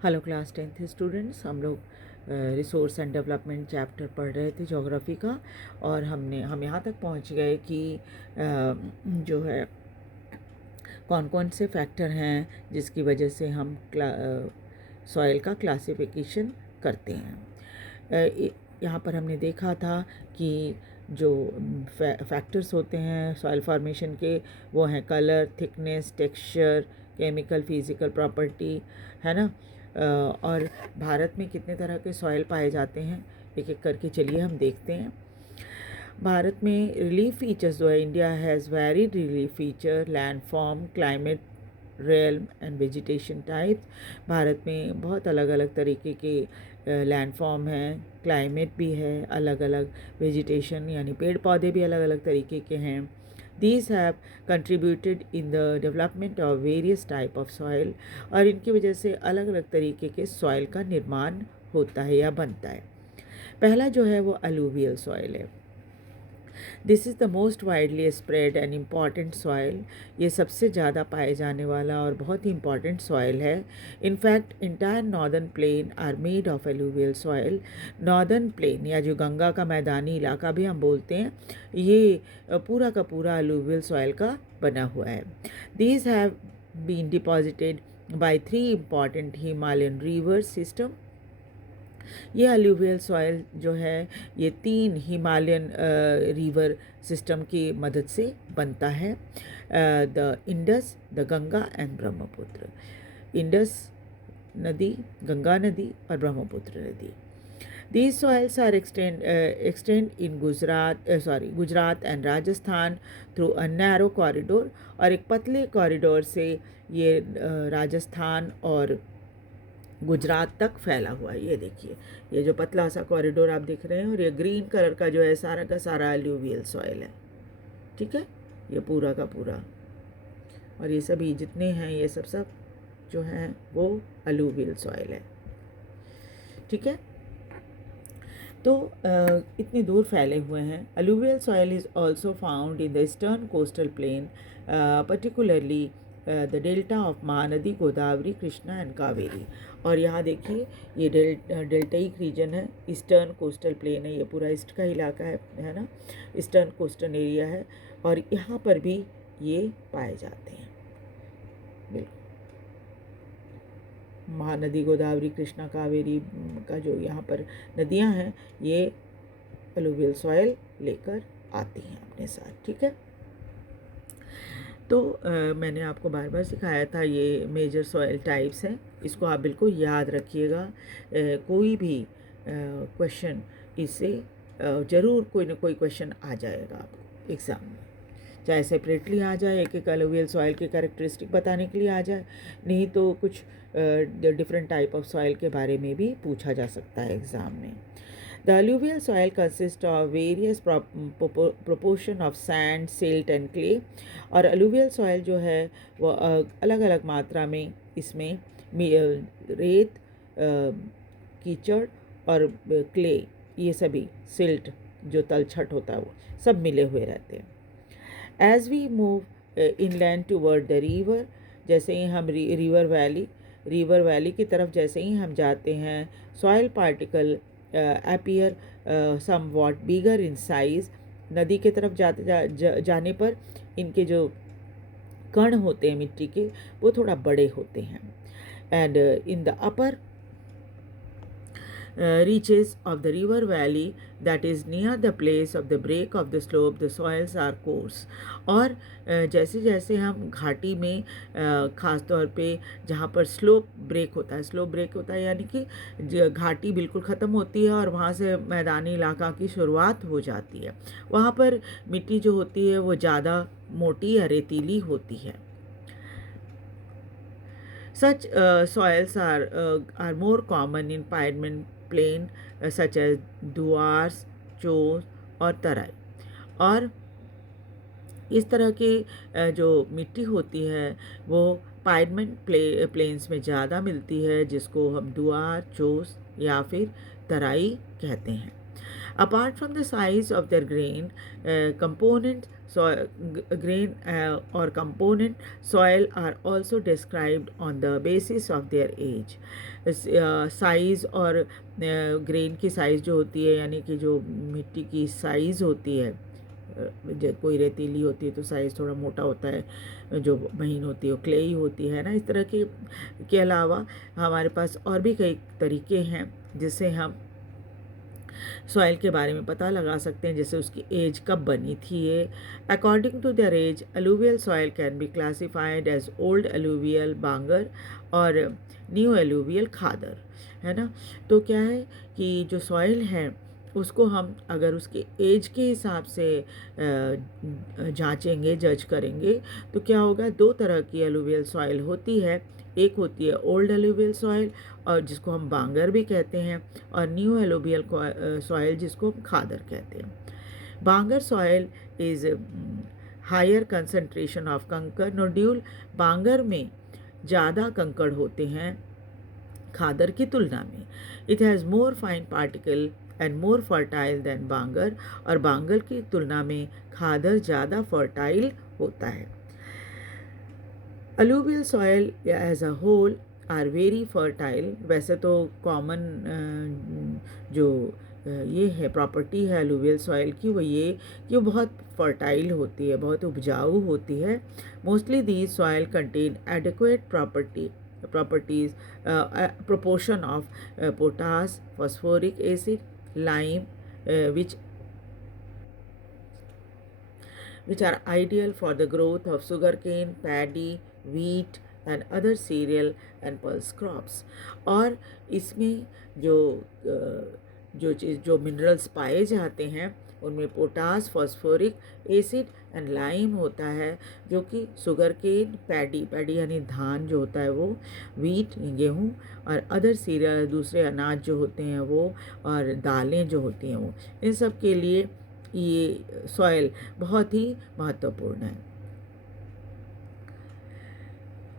Hello class 10th students, हम लोग resource and development chapter पढ़ रहे थे ज्योग्राफी का। और हम यहाँ तक पहुँच गए कि जो है कौन कौन से फैक्टर हैं जिसकी वजह से हम सॉइल का क्लासिफिकेशन करते हैं। यहाँ पर हमने देखा था कि जो फैक्टर्स होते हैं सॉइल फॉर्मेशन के, वो हैं colour, thickness, texture, chemical, physical property, है ना। और भारत में कितने तरह के सॉइल पाए जाते हैं एक एक करके चलिए हम देखते हैं। भारत में रिलीफ फीचर्स जो है, India has varied relief feature, land form, climate, realm and vegetation types. Bharat में बहुत अलग अलग तरीके के लैंड फॉर्म हैं, क्लाइमेट भी है अलग अलग, वेजिटेशन यानी पेड़ पौधे भी अलग अलग तरीके के हैं। These have contributed in the development of various type of soil, और इनकी वजह से अलग अलग तरीके के सॉइल का निर्माण होता है या बनता है। पहला जो है वो अलूवियल सॉइल है। This is the most widely spread and important soil. ये सबसे ज़्यादा पाए जाने वाला और बहुत ही इम्पॉर्टेंट सॉइल है। In fact entire northern plain are made of alluvial soil. Northern plain या जो गंगा का मैदानी इलाका भी हम बोलते हैं, ये पूरा का पूरा एलुवियल सॉइल का बना हुआ है। These have been deposited by 3 important Himalayan river system. ये अलूवियल सॉइल जो है ये 3 हिमालयन रिवर सिस्टम की मदद से बनता है, the Indus, the Ganga and Brahmaputra. Indus नदी, गंगा नदी और ब्रह्मपुत्र नदी। These soils are extend in Gujarat and Rajasthan through a narrow corridor. और एक पतले कॉरिडोर से ये राजस्थान और गुजरात तक फैला हुआ है। ये देखिए, ये जो पतला सा कॉरिडोर आप देख रहे हैं, और ये ग्रीन कलर का जो है सारा का सारा अलूवियल सॉइल है। ठीक है, ये पूरा का पूरा, और ये सभी जितने हैं ये सब जो हैं वो अलूवियल सॉइल है। ठीक है, तो इतनी दूर फैले हुए हैं। Alluvial soil is also found in the eastern coastal plain, particularly the delta of Mahanadi, Godavari, Krishna and Kaveri. और यहाँ देखिए, ये डेल्टाइक रीजन है, ईस्टर्न कोस्टल प्लेन है, ये पूरा ईस्ट का इलाका है ना, ईस्टर्न कोस्टल एरिया है, और यहाँ पर भी ये पाए जाते हैं। बिल्कुल, महानदी, गोदावरी, कृष्णा, कावेरी का जो यहाँ पर नदियाँ हैं, ये अलूवियल सॉइल लेकर आती हैं अपने साथ। ठीक है, तो मैंने आपको बार बार सिखाया था ये मेजर सॉइल टाइप्स हैं, इसको आप बिल्कुल याद रखिएगा। कोई भी क्वेश्चन इससे ज़रूर कोई ना कोई क्वेश्चन आ जाएगा आपको एग्ज़ाम में, चाहे सेपरेटली आ जाए, एक एक अलूवियल सॉइल के कैरेक्टरिस्टिक बताने के लिए आ जाए, नहीं तो कुछ डिफरेंट टाइप ऑफ सॉइल के बारे में भी पूछा जा सकता है एग्ज़ाम में। The alluvial soil consist of various proportion of sand, silt and clay. और अलूवियल सॉइल जो है वो अलग अलग मात्रा में इसमें रेत, कीचड़ और क्ले, ये सभी सिल्ट जो तलछट होता है वो सब मिले हुए रहते हैं। As we move inland toward the river, जैसे ही हम रिवर वैली की तरफ जैसे ही हम जाते हैं, soil particle appear somewhat bigger in size. नदी की तरफ जाने पर इनके जो कण होते हैं मिट्टी के, वो थोड़ा बड़े होते हैं। And in the upper reaches of the river valley, that is near the place of the break of the slope, the soils are coarse। और जैसे जैसे हम घाटी में ख़ास तौर पे जहाँ पर स्लोप ब्रेक होता है यानी कि घाटी बिल्कुल ख़त्म होती है और वहाँ से मैदानी इलाका की शुरुआत हो जाती है, वहाँ पर मिट्टी जो होती है वो ज़्यादा मोटी या रेतीली होती है। Such soils are more common in Piedmont plain such as Dooars, चोस और तराई। और इस तरह की जो मिट्टी होती है वो पाइडमेंट प्लेन्स में ज़्यादा मिलती है, जिसको हम दुआर, चोस या फिर तराई कहते हैं। Apart from the size of their grain, component grain or component soil are also described on the basis of their age. Size और ग्रेन की साइज़ जो होती है, यानी कि जो मिट्टी की साइज़ होती है, कोई रेतीली होती है तो साइज़ थोड़ा मोटा होता है, जो महीन होती है वो क्लेई होती है ना, इस तरह के अलावा हमारे पास और भी कई तरीके हैं जिससे हम सॉइल के बारे में पता लगा सकते हैं, जैसे उसकी एज कब बनी थी ये। According to their as alluvial soil can be classified as old alluvial bangar और न्यू अलूवियल खादर, है ना। तो क्या है कि जो सॉइल है उसको हम अगर उसके एज के हिसाब से जांचेंगे, जज करेंगे, तो क्या होगा, दो तरह की अलूवियल सॉइल होती है। एक होती है ओल्ड अलूवियल सॉइल, और जिसको हम बांगर भी कहते हैं, और न्यू अलूवियल सॉइल जिसको हम खादर कहते हैं। Bangar soil is higher concentration of kankar nodule. Bangar में ज़्यादा कंकड़ होते हैं खादर की तुलना में। It has more fine particle and more fertile than bangar, और बांगर की तुलना में खादर ज़्यादा फर्टाइल होता है। Alluvial soil as a whole are very fertile. वैसे तो कॉमन जो ये है प्रॉपर्टी है अलूवियल सॉइल की, वो ये कि वो बहुत फर्टाइल होती है, बहुत उपजाऊ होती है। Mostly the soil contain adequate properties, proportion of potash, phosphoric acid, lime, which are ideal for the growth of sugarcane, paddy, wheat and other cereal and pulse crops. और इसमें जो मिनरल्स पाए जाते हैं उनमें potash, phosphoric acid and lime होता है, जो कि शुगर केन, पैडी यानी धान जो होता है वो, वीट गेहूँ, और अदर सीरियल दूसरे अनाज जो होते हैं वो, और दालें जो होती हैं वो, इन सब के लिए ये सॉइल बहुत ही महत्वपूर्ण है।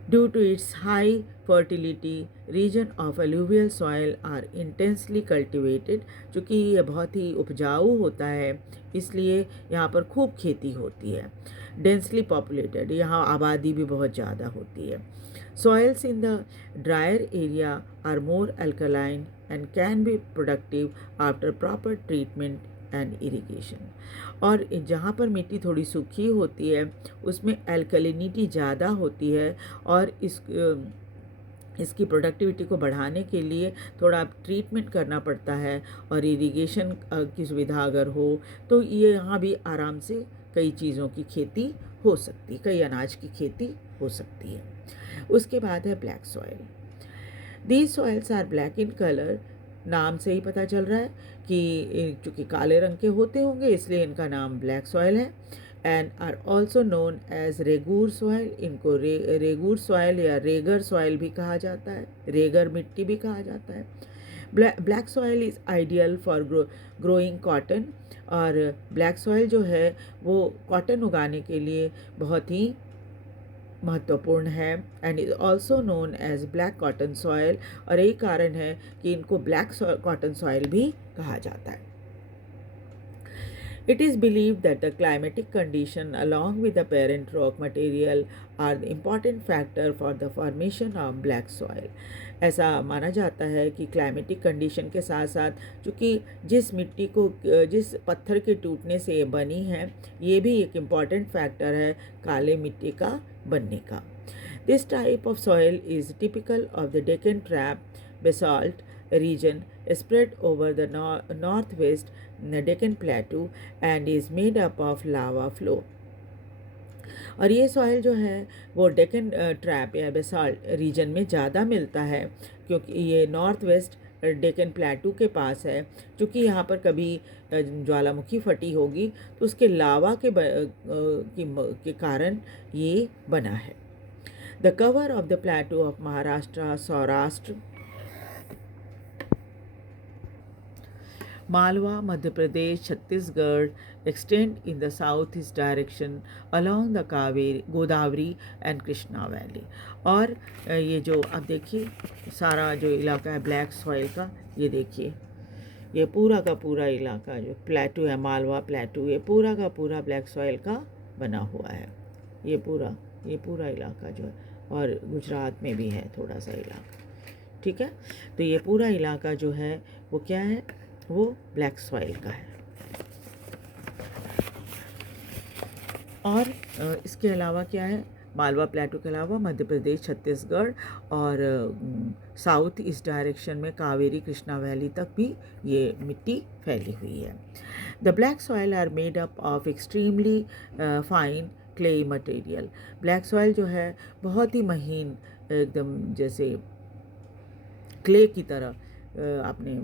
Due to its high fertility, region of alluvial soil are intensely cultivated. चूँकि ये बहुत ही उपजाऊ होता है इसलिए यहाँ पर खूब खेती होती है। Densely populated, यहाँ आबादी भी बहुत ज़्यादा होती है। Soils in the drier area are more alkaline and can be productive after proper treatment and irrigation. और जहाँ पर मिट्टी थोड़ी सूखी होती है उसमें एल्कलिनिटी ज़्यादा होती है, और इसकी प्रोडक्टिविटी को बढ़ाने के लिए थोड़ा ट्रीटमेंट करना पड़ता है, और इरिगेशन की सुविधा अगर हो तो ये यहाँ भी आराम से कई चीज़ों की खेती हो सकती, कई अनाज की खेती हो सकती है। उसके बाद है black soil. These soils are black in colour. नाम से ही पता चल रहा है कि चूँकि काले रंग के होते होंगे इसलिए इनका नाम ब्लैक सॉइल है। And are also known as regur soil. इनको रेगूर सॉइल या रेगर सॉइल भी कहा जाता है, रेगर मिट्टी भी कहा जाता है। Black soil is ideal for growing cotton. और ब्लैक सॉइल जो है वो कॉटन उगाने के लिए बहुत ही महत्वपूर्ण है, and is also known as black cotton soil. और यही कारण है कि इनको ब्लैक कॉटन सॉइल भी कहा जाता है। It is believed that the climatic condition along with the parent rock material are the important factor for the formation of black soil. ऐसा माना जाता है कि क्लाइमेटिक कंडीशन के साथ साथ चूँकि जिस मिट्टी को, जिस पत्थर के टूटने से ये बनी है, ये भी एक इम्पॉर्टेंट फैक्टर है काले मिट्टी का बनने का। This type of soil is typical of the Deccan Trap basalt region spread over the northwest Deccan Plateau and is made up of lava flow. और ये सॉइल जो है वो डेक्कन ट्रैप या बेसाल्ट रीजन में ज़्यादा मिलता है, क्योंकि ये नॉर्थ वेस्ट डेक्कन प्लेटू के पास है। क्योंकि यहाँ पर कभी ज्वालामुखी फटी होगी तो उसके लावा के कारण ये बना है। The cover of the प्लेटू of Maharashtra, Saurashtra, Malwa, Madhya Pradesh, Chhattisgarh extend in the southeast direction along the Godavari and Krishna Valley. और ये जो आप देखिए सारा जो इलाका है ब्लैक सॉइल का, ये देखिए ये पूरा का पूरा इलाका जो प्लेटू है, मालवा प्लेटू, ये पूरा का पूरा ब्लैक सॉइल का बना हुआ है। ये पूरा इलाका जो है, और गुजरात में भी है थोड़ा सा इलाका, ठीक है। तो ये पूरा इलाका जो है वो क्या है, वो ब्लैक सॉइल का है। और इसके अलावा क्या है, मालवा प्लेटू के अलावा मध्य प्रदेश, छत्तीसगढ़ और साउथ ईस्ट डायरेक्शन में कावेरी कृष्णा वैली तक भी ये मिट्टी फैली हुई है। The black soil are made up of extremely fine clayey material. Black soil जो है बहुत ही महीन, एकदम जैसे क्ले की तरह। आपने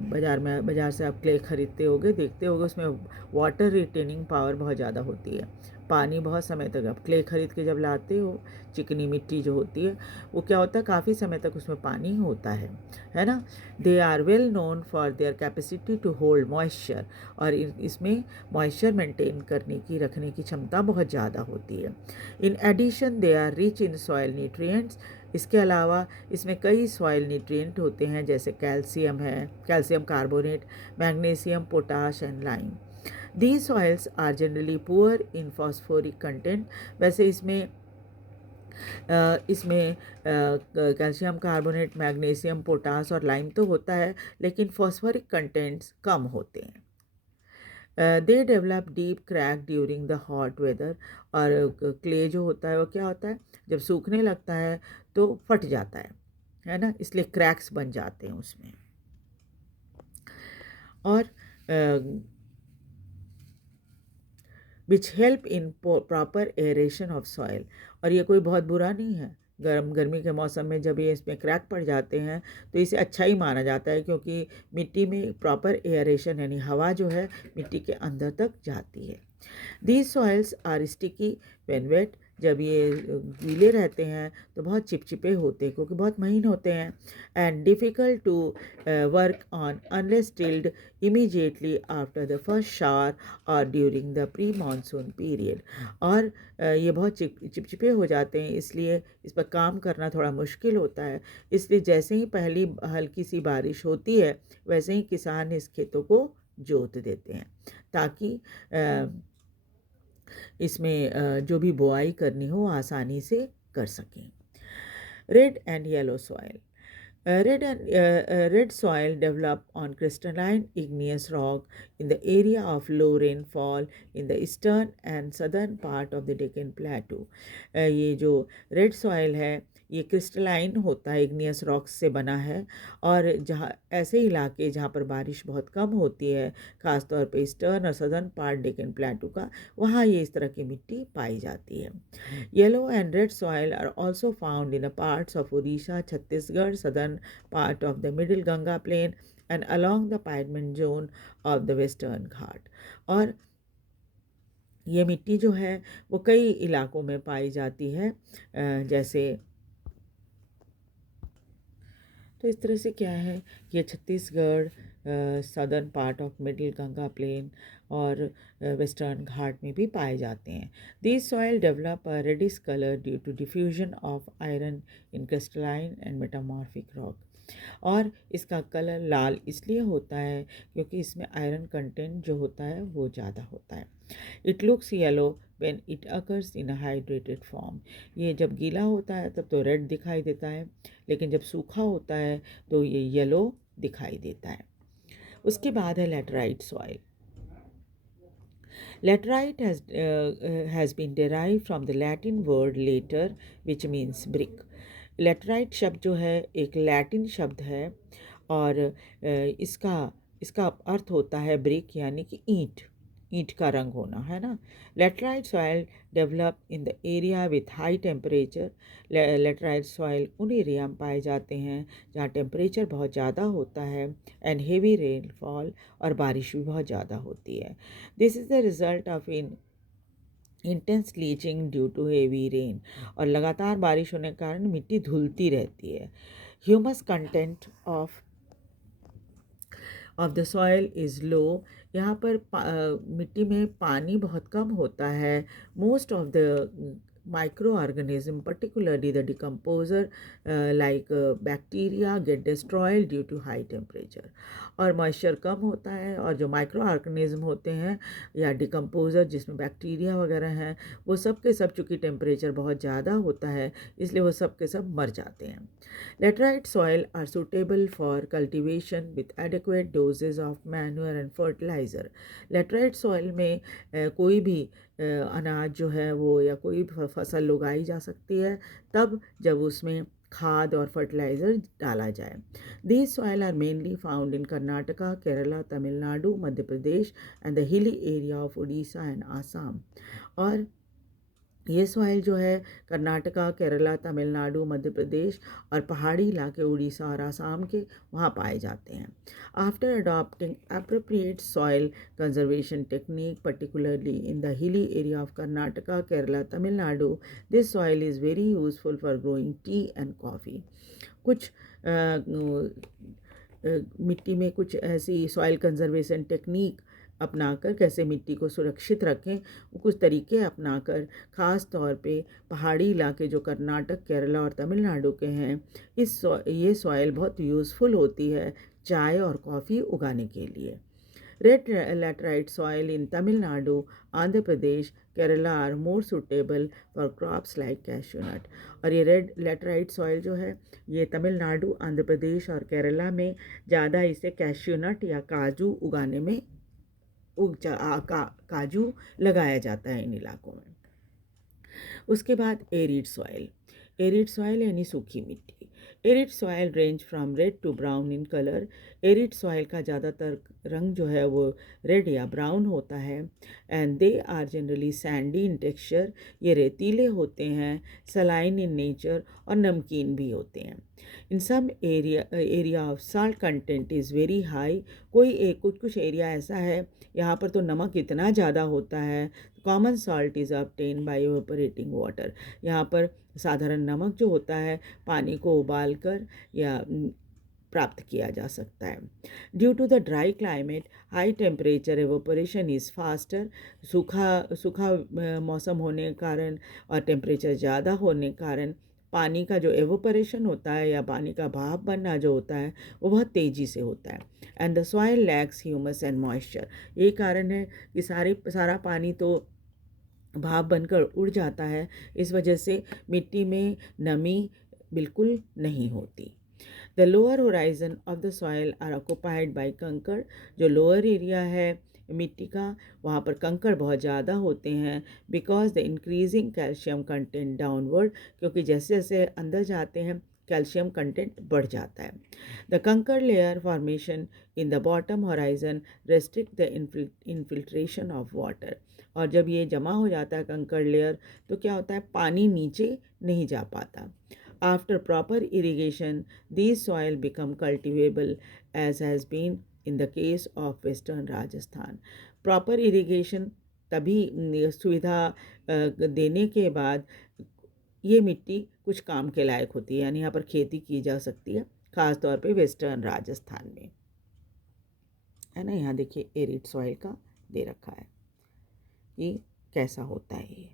बाज़ार से आप क्ले ख़रीदते होगे, देखते होगे, उसमें वाटर रिटेनिंग पावर बहुत ज़्यादा होती है। पानी बहुत समय तक, आप क्ले ख़रीद के जब लाते हो, चिकनी मिट्टी जो होती है वो क्या होता है, काफ़ी समय तक उसमें पानी होता है ना। They are well known for their capacity to hold moisture, और इसमें मॉइस्चर मेंटेन रखने की क्षमता बहुत ज़्यादा होती है। In addition they are rich in soil nutrients. इसके अलावा इसमें कई सॉइल न्यूट्रिएंट होते हैं, जैसे कैल्शियम है, calcium carbonate, magnesium, potash and lime. These soils are generally poor in phosphoric content. वैसे इसमें कैल्शियम कार्बोनेट, मैग्नीशियम, पोटाश और लाइम तो होता है, लेकिन फॉस्फोरिक कंटेंट्स कम होते हैं। They develop deep crack during the hot weather. और क्ले जो होता है वो क्या होता है, जब सूखने लगता है तो फट जाता है ना, इसलिए क्रैक्स बन जाते हैं उसमें। और which help in proper aeration of soil. और ये कोई बहुत बुरा नहीं है, गर्मी के मौसम में जब ये इसमें क्रैक पड़ जाते हैं तो इसे अच्छा ही माना जाता है, क्योंकि मिट्टी में प्रॉपर एयरेशन यानी हवा जो है मिट्टी के अंदर तक जाती है। These soils are sticky when wet. जब ये गीले रहते हैं तो बहुत चिपचिपे होते हैं, क्योंकि बहुत महीन होते हैं। And difficult to work on unless tilled immediately after the first shower और during the pre monsoon period. और ये बहुत चिपचिपे हो जाते हैं, इसलिए इस पर काम करना थोड़ा मुश्किल होता है। इसलिए जैसे ही पहली हल्की सी बारिश होती है, वैसे ही किसान इस खेतों को जोत देते हैं, ताकि इसमें जो भी बुआई करनी हो आसानी से कर सकें। Red and yellow soil. Red soil develop on crystalline igneous rock in the area of low rainfall in the eastern and southern part of the Deccan Plateau. ये जो रेड सॉइल है ये क्रिस्टलाइन होता है, इग्नियस रॉक्स से बना है। और जहाँ ऐसे इलाके जहाँ पर बारिश बहुत कम होती है, ख़ासतौर पे ईस्टर्न और सदर्न पार्ट डेक्कन प्लेटू का, वहाँ ये इस तरह की मिट्टी पाई जाती है। Yellow and red soil are also found in parts of Orissa, Chhattisgarh, southern part of the middle Ganga plain and along the Piedmont zone of the western घाट। और ये मिट्टी जो है वो कई इलाकों में पाई जाती है, जैसे तो इस तरह से क्या है, ये Chhattisgarh, southern part of middle Ganga plain और वेस्टर्न घाट में भी पाए जाते हैं। This soil develop a reddish colour due to diffusion of iron in crystalline and metamorphic rock. और इसका कलर लाल इसलिए होता है क्योंकि इसमें आयरन कंटेंट जो होता है वो ज़्यादा होता है। It looks yellow when it occurs in a hydrated form. ये जब गीला होता है तब तो रेड दिखाई देता है, लेकिन जब सूखा होता है तो ये येलो दिखाई देता है। उसके बाद है laterite soil. Laterite has been derived from the Latin word later, which means brick. Laterite शब्द जो है एक लैटिन शब्द है, और इसका अर्थ होता है ब्रिक, यानी कि ईंट का रंग होना, है ना। Laterite soil develop in the area with high temperature. Laterite soil उन एरिया में पाए जाते हैं जहाँ टेम्परेचर बहुत ज़्यादा होता है, एंड हेवी रेनफॉल, और बारिश भी बहुत ज़्यादा होती है। This is the result of intense leaching due to heavy rain. और लगातार बारिश होने के कारण मिट्टी धुलती रहती है। Humus content of the soil is low. यहाँ पर मिट्टी में पानी बहुत कम होता है। Most of the microorganism, particularly the decomposer like bacteria get destroyed due to high temperature. और मॉइस्चर कम होता है और जो माइक्रो ऑर्गेनिज्म होते हैं या डिकम्पोज़र जिसमें बैक्टीरिया वगैरह हैं वो सब के सब चूँकि टेम्परेचर बहुत ज़्यादा होता है इसलिए वो सब के सब मर जाते हैं. Laterite soil are suitable for cultivation with adequate doses of manure and fertiliser. Laterite soil में कोई भी अनाज जो है वो या कोई फसल उगाई जा सकती है तब जब उसमें खाद और फर्टिलाइज़र डाला जाए. These soil are mainly found in Karnataka, Kerala, Tamil Nadu, Madhya Pradesh and the hilly area of Orissa and Assam. और ये सॉइल जो है कर्नाटका, केरला, तमिलनाडु, मध्य प्रदेश और पहाड़ी इलाके उड़ीसा और आसाम के वहाँ पाए जाते हैं. After adopting appropriate soil conservation technique particularly in the hilly area of Karnataka, Kerala, Tamil Nadu, this soil is very useful for growing T and coffee. कुछ मिट्टी में कुछ ऐसी सॉइल कंजर्वेशन टेक्निक अपनाकर कैसे मिट्टी को सुरक्षित रखें वो कुछ तरीके अपनाकर ख़ास तौर पे पहाड़ी इलाके जो कर्नाटक, केरला और तमिलनाडु के हैं ये सॉइल बहुत यूज़फुल होती है चाय और कॉफ़ी उगाने के लिए. Red laterite soil in Tamil Nadu, Andhra Pradesh, Kerala are more suitable for crops like cashew nut. और ये रेड लैटराइट सॉइल जो है ये तमिलनाडु, आंध्र प्रदेश और केरला में ज़्यादा इसे कैश्यू नट या काजू उगाने में काजू लगाया जाता है इन इलाकों में. उसके बाद एरिड सॉइल. एरिड सॉइल यानी सूखी मिट्टी. Arid soil range from red to brown in colour. Arid soil का ज़्यादातर रंग जो है वो रेड या ब्राउन होता है. And they are generally sandy in texture. ये रेतीले होते हैं, सलाइन इन नेचर और नमकीन भी होते हैं. In some area of salt content is very high. कुछ एरिया ऐसा है यहाँ पर तो नमक इतना ज़्यादा होता है. Common salt is obtain bye evaporating water. यहाँ पर साधारण नमक जो होता है पानी को उबालकर या प्राप्त किया जा सकता है. Due to the dry climate, high temperature, evaporation is faster. सूखा मौसम होने के कारण और टेम्परेचर ज़्यादा होने के कारण पानी का जो एवोपरेशन होता है या पानी का भाप बनना जो होता है वो बहुत तेज़ी से होता है. And the soil lakhs humus and moisture. यही कारण है कि सारा पानी तो भाप बनकर उड़ जाता है. इस वजह से मिट्टी में नमी बिल्कुल नहीं होती. The lower horizon of the soil are occupied by kankar. जो लोअर एरिया है मिट्टी का वहाँ पर कंकड़ बहुत ज़्यादा होते हैं. Because the increasing calcium content downward. क्योंकि जैसे जैसे अंदर जाते हैं कैल्शियम कंटेंट बढ़ जाता है. द कंकड़ layer formation in the bottom horizon restrict the infiltration of water. और जब ये जमा हो जाता है कंकड़ लेयर तो क्या होता है पानी नीचे नहीं जा पाता. After proper irrigation these soil become cultivable as has been in the case of western Rajasthan. Proper irrigation तभी सुविधा देने के बाद ये मिट्टी कुछ काम के लायक होती है यानी यहाँ पर खेती की जा सकती है ख़ास तौर पे वेस्टर्न राजस्थान में है ना. यहाँ देखिए एरिड सॉइल का दे रखा है ये कैसा होता है ये.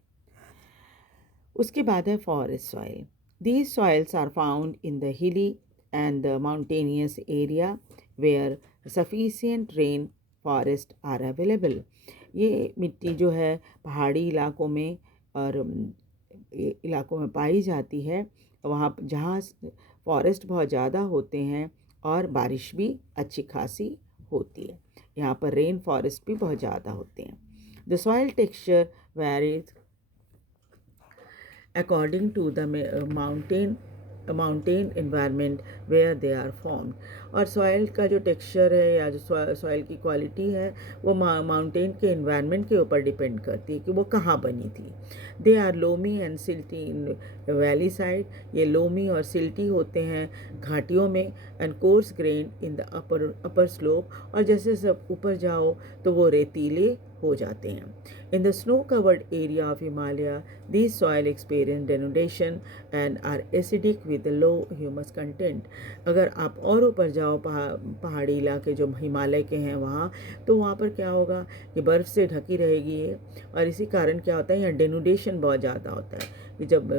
उसके बाद है forest soil. These soils are found in the hilly and the mountainous area where sufficient rain forest are available. ये मिट्टी जो है पहाड़ी इलाकों में और इलाकों में पाई जाती है वहाँ जहाँ फॉरेस्ट बहुत ज़्यादा होते हैं और बारिश भी अच्छी खासी होती है. यहाँ पर रेन फॉरेस्ट भी बहुत ज़्यादा होते हैं. The soil texture varies according to the mountain environment where they are formed. और सॉइल का जो टेक्सचर है या जो सॉइल की क्वालिटी है वो माउंटेन के एनवायरनमेंट के ऊपर डिपेंड करती है कि वो कहाँ बनी थी. They are loamy and silty in valley side. ये लोमी और सिल्टी होते हैं घाटियों में. And coarse grain in the upper slope. और जैसे सब ऊपर जाओ तो वो रेतीले हो जाते हैं. In the snow covered area of Himalaya these soil experience denudation and are acidic with low humus content. अगर आप और ऊपर जाओ पहाड़ी इलाके जो हिमालय के हैं वहाँ, तो वहाँ पर क्या होगा कि बर्फ़ से ढकी रहेगी ये, और इसी कारण क्या होता है यहाँ डेनुडेशन बहुत ज़्यादा होता है कि जब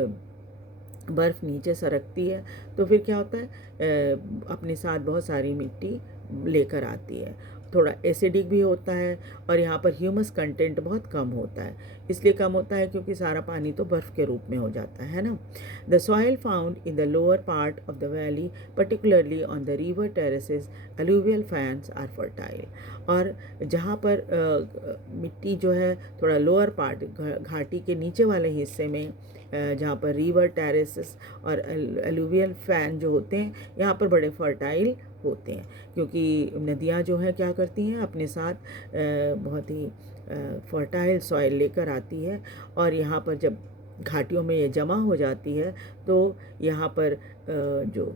बर्फ़ नीचे सरकती है तो फिर क्या होता है अपने साथ बहुत सारी मिट्टी लेकर आती है, थोड़ा एसिडिक भी होता है, और यहाँ पर ह्यूमस कंटेंट बहुत कम होता है। इसलिए कम होता है क्योंकि सारा पानी तो बर्फ़ के रूप में हो जाता है ना। The soil found in the lower part of the valley, particularly on the river terraces, alluvial fans are fertile. और जहाँ पर मिट्टी जो है थोड़ा लोअर पार्ट घाटी के नीचे वाले हिस्से में, जहाँ पर रिवर टेरेसेस और अलूवियल फ़ैन जो होते हैं यहाँ पर बड़े फर्टाइल होते हैं, क्योंकि नदियाँ जो हैं क्या करती हैं अपने साथ बहुत ही फर्टाइल सॉइल लेकर आती है, और यहाँ पर जब घाटियों में ये जमा हो जाती है तो यहाँ पर जो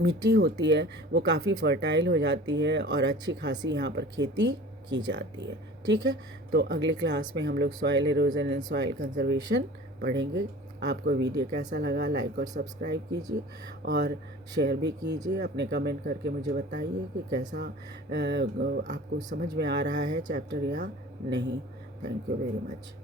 मिट्टी होती है वो काफ़ी फर्टाइल हो जाती है और अच्छी खासी यहाँ पर खेती की जाती है। ठीक है, तो अगले क्लास में हम लोग soil halogen and soil conservation पढ़ेंगे। आपको वीडियो कैसा लगा लाइक और सब्सक्राइब कीजिए और शेयर भी कीजिए। अपने कमेंट करके मुझे बताइए कि कैसा आपको समझ में आ रहा है चैप्टर या नहीं। Thank you very much.